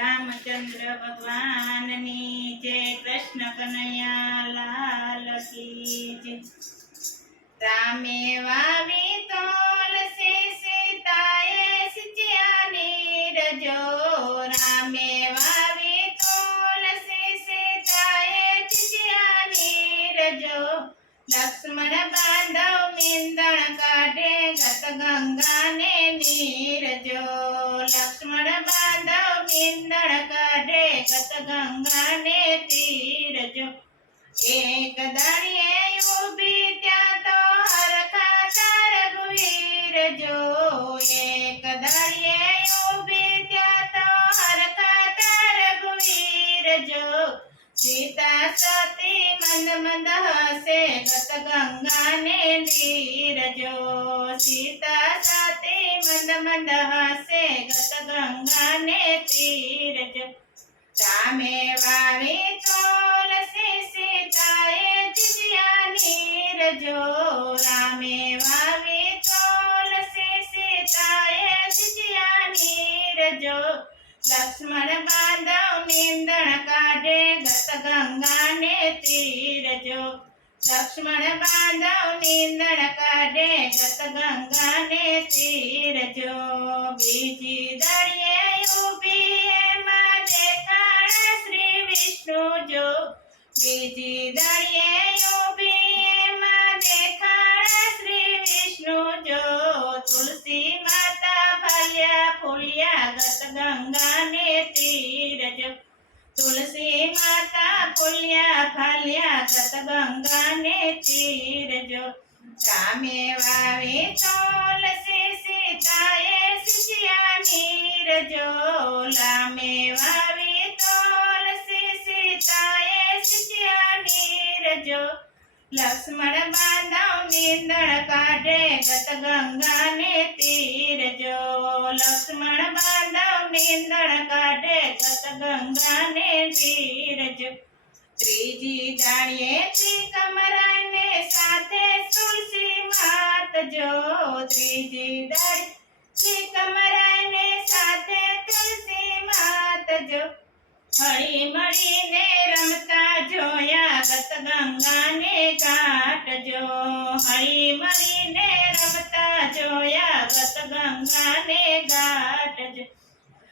રામચંદ્ર ભગવાનની જય, કૃષ્ણ કનૈયા લાલ કી જય। રામે વાવી તુલસી, સીતાએ સિંચ્યા નીરજો। રામે વાવી તુલસી, સીતાએ સિંચ્યા નીરજો। લક્ષ્મણ બાંધવ મીંદણ કાઢે, ગત ગંગાને નીરજો। લક્ષ્મણ બાંધવ મીંદણ કાઢે, ગત ગંગાને તીરજો। એક દાણીએ ઊભી ત્યાં તો હરખાતા રઘુવીર જો। એક દાણીએ ઊભી ત્યાં તો હરખાતા રઘુવીર જો। સીતા સતી મંદ મંદ હસે, ગત ગંગાને નીરજો। સીતા સતી મંદ મંદ હસે, ગત ગંગાને તીરજો। રામે વાવી તુલસી, સીતાએ સિંચ્યા નીરજો। રામે વાવી તુલસી, સીતાએ સિંચ્યા નીરજો। લક્ષ્મણ બાંધવ નીંદણ કાઢે, ગત ગંગાને તીરજો। લક્ષ્મણ બાંધવ નીંદણ કાઢે, ગત ગંગાને તીરજો। બીજી દાળીએ ઊભી એમાં દેખાણે શ્રી વિષ્ણુ જો। બીજી દાળીએ ઊભી એમાં દેખાણે શ્રી વિષ્ણુ જો। તુલસી માતા ફાલ્યા ફૂલ્યા, ગત ગંગાને તીરજો। તુલસી માતા ફૂલ્યા ફાલ્યા, ગત ગંગાને તીરજો। રામે વાવી તુલસી, સીતાએ સિંચ્યા નીરજો। રામે વાવી તુલસી, સીતાએ સિંચ્યા નીરજો। લક્ષ્મણ બાંધવ નીંદણ કાઢે, ગત ગંગાને તીરજો। લક્ષ્મણ બાંધવ નીંદણ કાઢે, ગત ગંગાને તીરજો। ત્રીજી દાળીએ ત્રિકમરાને સાથે તુલસી માત જો। ત્રીજી દાળી ત્રિકમરાને સાથે તુલસી માત જો। હળી મળીને રમતા જોયા, ગત ગંગાને ઘાટ જો। હળી મળીને રમતા જોયા, ગત ગંગાને ઘાટ જો।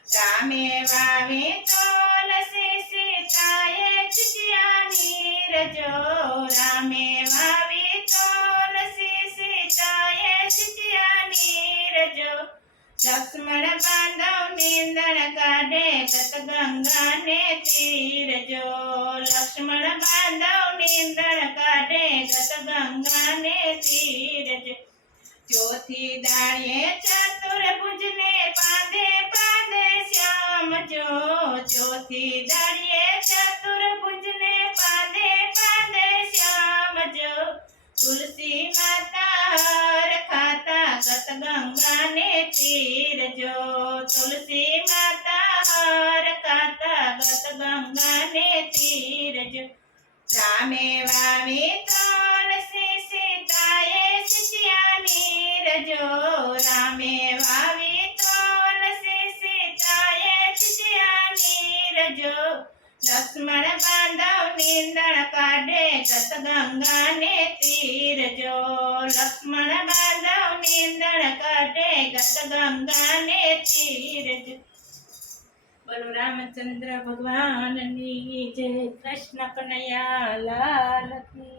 રામે વાવી તુલસી, સીતાએ સિંચ્યા નીરજો। રામે વાવી તુલસી, સીતાએ સિંચ્યા નીરજો। લક્ષ્મણ બાંધવ નીંદણ કાઢે, ગત ગંગાને તીરજો। લક્ષ્મણ બાંધવ નીંદણ કાઢે, ગત ગંગાને તીરજો। ચોથી દાળીએ ચતુર્ભુજને બાંધે બાંધે શ્યામ જો। ચોથી દાળીએ ચતુર્ભુજને બાંધે બાંધે શ્યામ જો। તુલસી માતા હર ખાતા, ગત ગંગાને તીરજો। તુલસી માતા હર ખાતા, ગત ગંગાને તીરજો। રામે વાવી તુલસી, સીતાએ સિંચ્યા નીરજો। રામે વાવી તુલસી, સીતાએ સિંચ્યા નીરજો। લક્ષ્મણ બાંધવ નીંદણ કાઢે, ગત ગંગાને તીરજો। લક્ષ્મણ બાંધવ નીંદણ કાઢે, ગત ગંગાને તીરજો। બોલો રામચંદ્ર ભગવાનની જય, કૃષ્ણ કનૈયા લાલ કી।